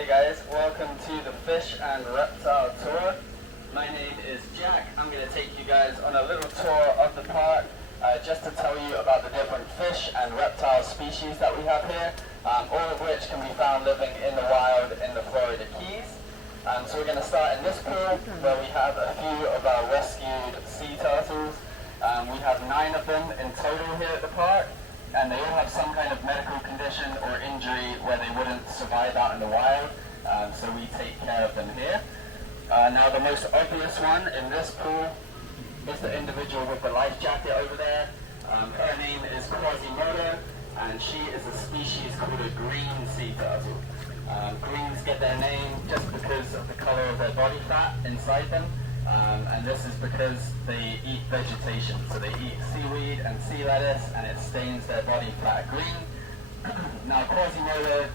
Hey guys, welcome to the Fish and Reptile Tour. My name is Jack. I'm going to take you guys on a little tour of the park just to tell you about the different fish and reptile species that we have here, all of which can be found living in the wild in the Florida Keys. So we're going to start in this pool where we have a few of our rescued sea turtles. We have 9 of them in total here at the park, and they all have some kind of medical condition or injury where they wouldn't survive out in the wild, so we take care of them here. Now the most obvious one in this pool is the individual with the life jacket over there. Her name is Quasimodo, and she is a species called a green sea turtle. Greens get their name just because of the color of their body fat inside them, and this is because they eat vegetation. So they eat seaweed and sea lettuce, and it stains their body fat green. Now Quasimodo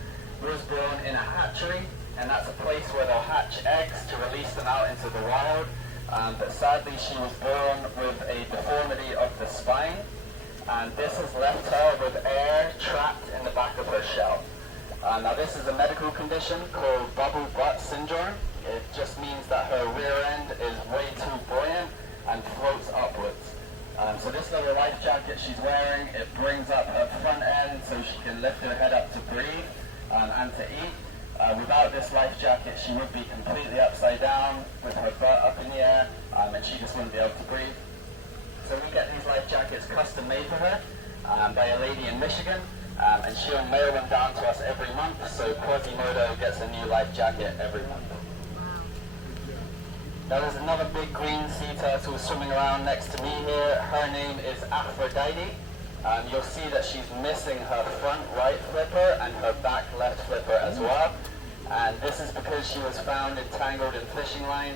was born in a hatchery, and that's a place where they'll hatch eggs to release them out into the wild. But sadly she was born with a deformity of the spine, and this has left her with air trapped in the back of her shell. Now this is a medical condition called bubble butt syndrome. It just means that her rear end is way too buoyant and floats upwards. So this little life jacket she's wearing, it brings up her front end so she can lift her head up to breathe and to eat. Without this life jacket she would be completely upside down with her butt up in the air, and she just wouldn't be able to breathe. So we get these life jackets custom made for her by a lady in Michigan. And she'll mail them down to us every month, so Quasimodo gets a new life jacket every month. Now there's another big green sea turtle swimming around next to me here. Her name is Aphrodite. You'll see that she's missing her front right flipper and her back left flipper as well. And this is because she was found entangled in fishing line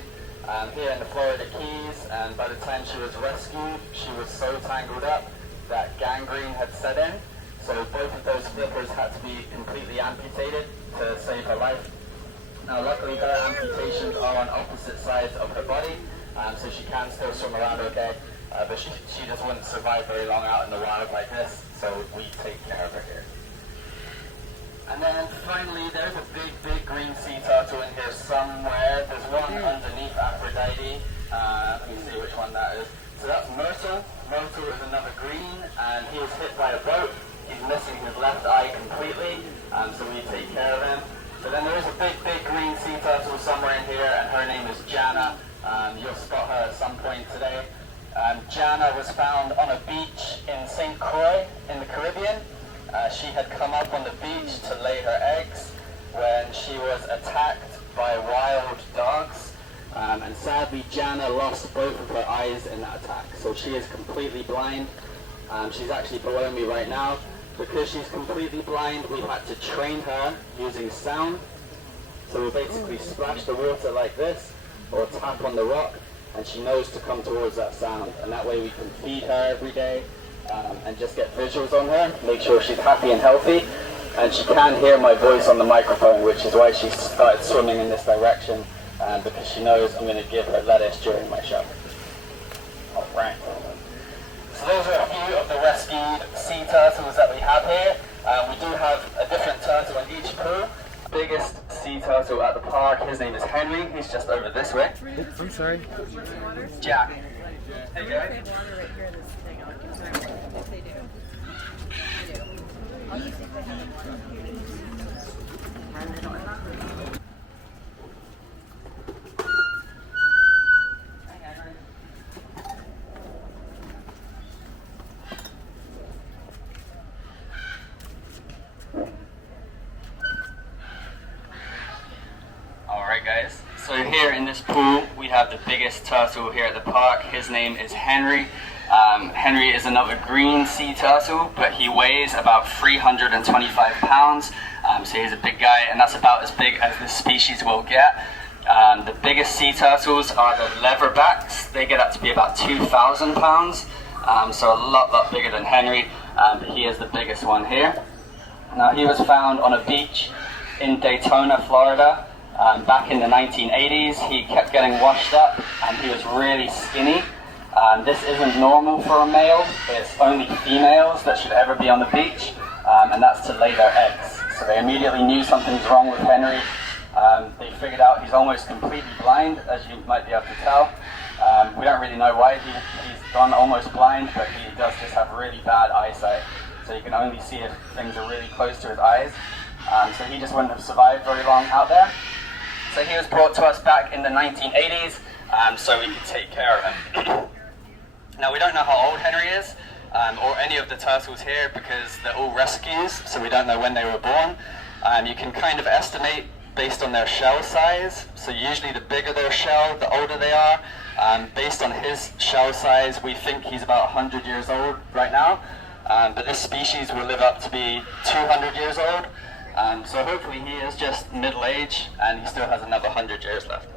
here in the Florida Keys, and by the time she was rescued, she was so tangled up that gangrene had set in. So both of those flippers had to be completely amputated to save her life. Now luckily her amputations are on opposite sides of her body, so she can still swim around okay, but she just wouldn't survive very long out in the wild like this, so we take care of her here. And then finally there's a big green sea turtle in here somewhere. There's one underneath Aphrodite. Let me see which one that is. So that's Myrtle. Myrtle is another green, and he was hit by a boat. He's missing his left eye completely, so we take care of him. But then there is a big green sea turtle somewhere in here, and her name is Jana. You'll spot her at some point today. Jana was found on a beach in St. Croix in the Caribbean. She had come up on the beach to lay her eggs when she was attacked by wild dogs. And sadly Jana lost both of her eyes in that attack, so she is completely blind. She's actually below me right now. Because she's completely blind, we've had to train her using sound. So we'll basically splash the water like this, or tap on the rock, and she knows to come towards that sound. And that way we can feed her every day and just get visuals on her, make sure she's happy and healthy. And she can hear my voice on the microphone, which is why she started swimming in this direction, because she knows I'm going to give her lettuce during my show. Alright. So those are a few of the rescued sea turtles that we have here. We do have a different turtle in each pool. Biggest sea turtle at the park, his name is Henry. He's just over this way. I'm sorry. Jack. Hey, Jack. Alright guys, so here in this pool we have the biggest turtle here at the park. His name is Henry. Henry is another green sea turtle, but he weighs about 325 pounds, so he's a big guy, and that's about as big as this species will get. The biggest sea turtles are the leatherbacks. They get up to be about 2,000 pounds, so a lot bigger than Henry, but he is the biggest one here. Now he was found on a beach in Daytona, Florida. Back in the 1980s, he kept getting washed up and he was really skinny. This isn't normal for a male. It's only females that should ever be on the beach, and that's to lay their eggs. So they immediately knew something's wrong with Henry, They figured out he's almost completely blind, as you might be able to tell. We don't really know why he's gone almost blind, but he does just have really bad eyesight. So you can only see if things are really close to his eyes. So he just wouldn't have survived very long out there. So he was brought to us back in the 1980s, so we could take care of him. Now we don't know how old Henry is, or any of the turtles here, because they're all rescues, so we don't know when they were born. You can kind of estimate based on their shell size, so usually the bigger their shell, the older they are. Based on his shell size, we think he's about 100 years old right now, but this species will live up to be 200 years old. So hopefully he is just middle age and he still has another 100 years left.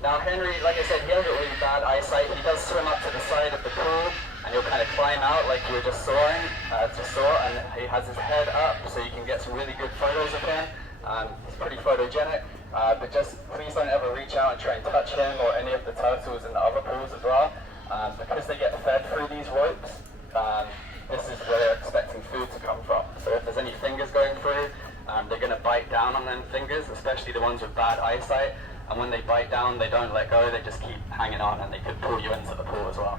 Now Henry, like I said, he has a really bad eyesight. He does swim up to the side of the pool and he'll kind of climb out like you were just saw, and he has his head up so you can get some really good photos of him. He's pretty photogenic, but just please don't ever reach out and try and touch him or any of the turtles in the other pools as well, because they get fed through these ropes. This is where they're expecting food to come from. So if there's any fingers going through, they're going to bite down on them fingers, especially the ones with bad eyesight. And when they bite down, they don't let go, they just keep hanging on and they could pull you into the pool as well.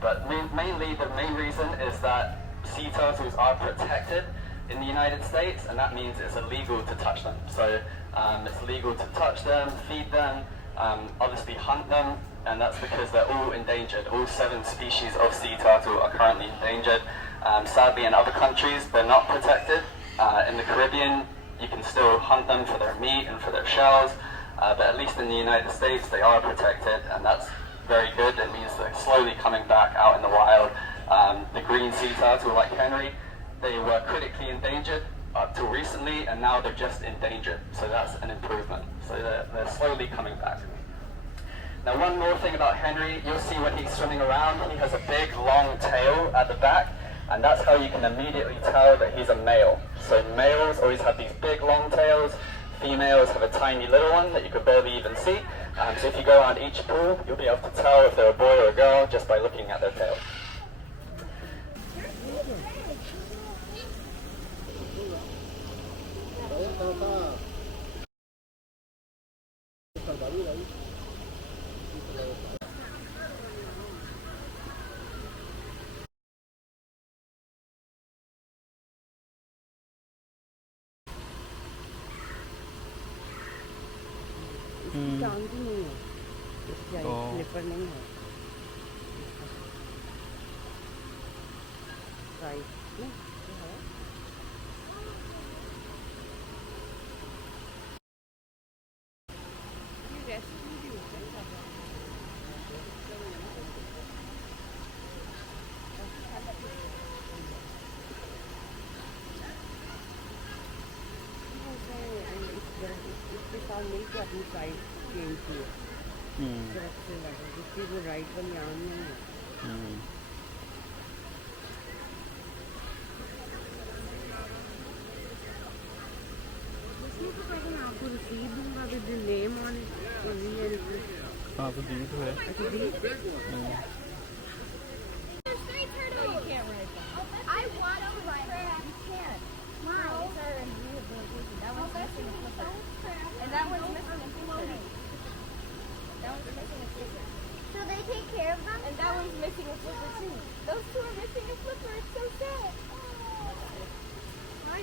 But mainly, the main reason is that sea turtles are protected in the United States, and that means it's illegal to touch them. So it's illegal to touch them, feed them, obviously hunt them, and that's because they're all endangered. All 7 species of sea turtle are currently endangered. Sadly, in other countries, they're not protected. In the Caribbean, you can still hunt them for their meat and for their shells, but at least in the United States, they are protected, and that's very good. It means they're slowly coming back out in the wild. The green sea turtle, like Henry, they were critically endangered up till recently, and now they're just endangered, so that's an improvement. So they're slowly coming back. Now one more thing about Henry, you'll see when he's swimming around, he has a big long tail at the back, and that's how you can immediately tell that he's a male. So males always have these big long tails, females have a tiny little one that you could barely even see. So if you go around each pool, you'll be able to tell if they're a boy or a girl just by looking at their tail. चांदी नहीं है, sleeper नहीं है, right है। ये rescue भी होता है। इसके साथ मिलकर अपनी साइड चेंज किए, अच्छे लगे, जिसकी वो राइट वाली आम नहीं है। आपको रिसीव दूंगा with the name on it. हाँ तो दी तो है। अच्छा दी। And that one's missing a flipper. That one's missing a flipper. So they take care of them? And that one's missing a flipper too. Those two are missing a flipper. It's so sad. Why?